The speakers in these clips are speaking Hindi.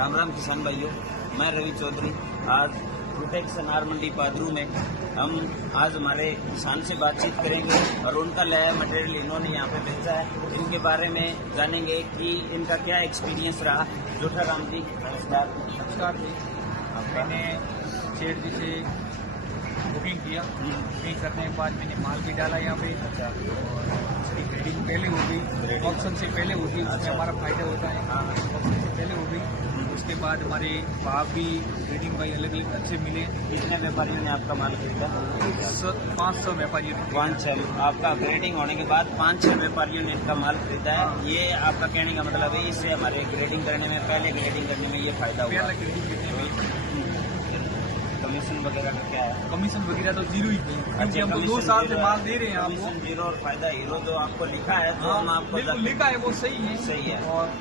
राम राम किसान भाइयों, मैं रवि चौधरी। आज प्रोटेक्स अनार मंडी पादरू में हम आज हमारे किसान से बातचीत करेंगे और उनका लाया मटेरियल इन्होंने यहाँ पे बेचा है, इनके बारे में जानेंगे कि इनका क्या एक्सपीरियंस रहा। जोठा राम जी नमस्कार। नमस्कार जी। मैंने सेठ जी से बुकिंग किया। बुकिंग करने के बाद मैंने माल भी डाला यहाँ पे। अच्छा, उसकी ग्रेडिंग पहले हो गई, ऑप्शन से पहले होती है, उसमें हमारा फायदा होता है। ऑप्शन से पहले हो गई। उसके बाद हमारे भाव भी ग्रेडिंग भाई अलग अलग अच्छे मिले। कितने व्यापारियों ने आपका माल खरीदा? 500 व्यापारियों ने। 5-6 आपका ग्रेडिंग होने के बाद 5-6 व्यापारियों ने इनका माल खरीदा है। ये आपका कहने का मतलब है इससे हमारे ग्रेडिंग करने में, पहले ग्रेडिंग करने में ये फायदा हुआ। पहले ग्रेडिंग करने में कमीशन वगैरह का क्या है? कमीशन वगैरह तो जीरो ही थी, क्योंकि हम 2 साल से माल दे रहे हैं आपको। कमीशन जीरो और फायदा हीरो जो आपको लिखा है, जो हम आपको बिल्कुल लिखा है वो सही है। सही है। और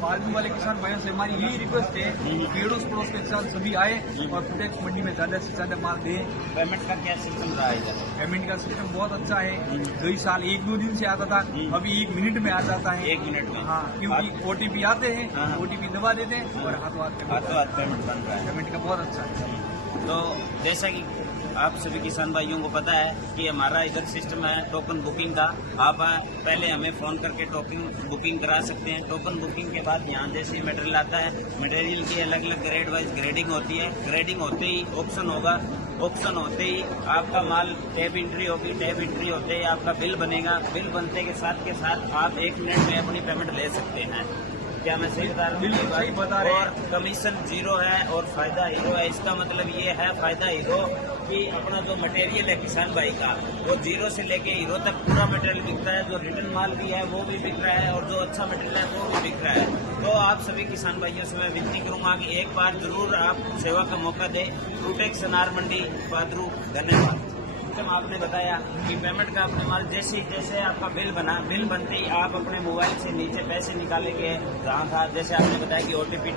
बाजू वाले किसान भाइयों से हमारी यही रिक्वेस्ट है कि अड़ोस पड़ोस के किसान सभी आए और प्रोटेक्स मंडी में ज्यादा से ज्यादा माल दें। पेमेंट का क्या सिस्टम रहा है इधर? पेमेंट का सिस्टम बहुत अच्छा है। 2 साल 1-2 दिन से आता था, अभी 1 मिनट में आ जाता है। 1 मिनट में? हाँ, क्योंकि OTP आते हैं, हाँ। OTP दबा देते हैं और हाथों हाथ पेमेंट बन रहा है। पेमेंट का बहुत अच्छा है। तो जैसा कि आप सभी किसान भाइयों को पता है कि हमारा इधर सिस्टम है टोकन बुकिंग का। आप पहले हमें फ़ोन करके टोकन बुकिंग करा सकते हैं। टोकन बुकिंग के बाद यहाँ जैसे ही मटेरियल आता है, मटेरियल की अलग अलग ग्रेड वाइज ग्रेडिंग होती है। ग्रेडिंग होते ही ऑप्शन होगा, ऑप्शन होते ही आपका माल टैब एंट्री होगी, टैब एंट्री होते ही आपका बिल बनेगा। बिल बनने के साथ आप 1 मिनट में अपनी पेमेंट ले सकते हैं। क्या मैं सही बता रहा हूँ? बिल्कुल सही बता रहे हैं। और कमीशन जीरो है और फायदा हीरो है। इसका मतलब ये है फायदा हीरो कि अपना जो मटेरियल है किसान भाई का, वो जीरो से लेके हीरो तक पूरा मटेरियल बिकता है। जो रिटर्न माल भी है वो भी बिक रहा है और जो अच्छा मटेरियल है वो भी बिक रहा है। तो आप सभी किसान भाइयों से मैं विनती करूंगा कि एक बार जरूर आप सेवा का मौका दें। प्रोटेक्स अनार मंडी पादरू। धन्यवाद। आपने बताया कि पेमेंट का अपने माल जैसे आपका बिल बना, बिल बनते ही आप अपने मोबाइल से नीचे पैसे निकालेंगे। जहाँ था जैसे आपने बताया कि OTP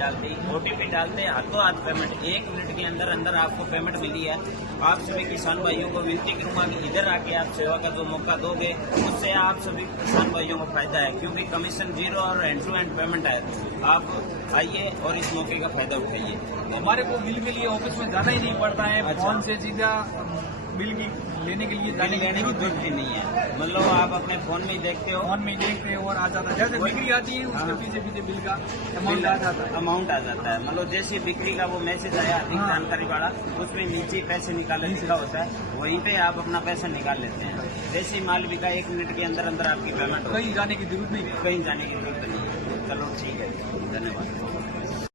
डालते हाथों हाथ पेमेंट 1 मिनट के अंदर आपको पेमेंट मिली है। आप सभी किसान भाइयों को विनती करूंगा कि इधर आके आप सेवा का जो मौका दोगे उससे आप सभी किसान भाइयों को फायदा है, क्योंकि कमीशन जीरो और एंड टू एंड पेमेंट है। आप आइए और इस मौके का फायदा उठाइए। हमारे को बिल के लिए ऑफिस में जाना ही नहीं पड़ता है। अच्छा। फोन से सीधा बिल की लेने के लिए लेने की जरूरत ही नहीं है। मतलब आप अपने फोन में ही देखते हो, फोन में देखते हैं और आ जाता है। जैसे बिक्री आती है उसके पीछे बिल का अमाउंट आ जाता है। अमाउंट आ जाता है। मतलब जैसे बिक्री का वो मैसेज आया अधिक जानकारी वाला, उसमें नीचे पैसे निकालने लिखा होता है, वहीं पे आप अपना पैसा निकाल लेते हैं। जैसे ही माल बिका 1 मिनट के अंदर आपकी पेमेंट हो। कहीं जाने की जरूरत नहीं है। कहीं जाने की जरूरत नहीं है। चलो ठीक है, धन्यवाद।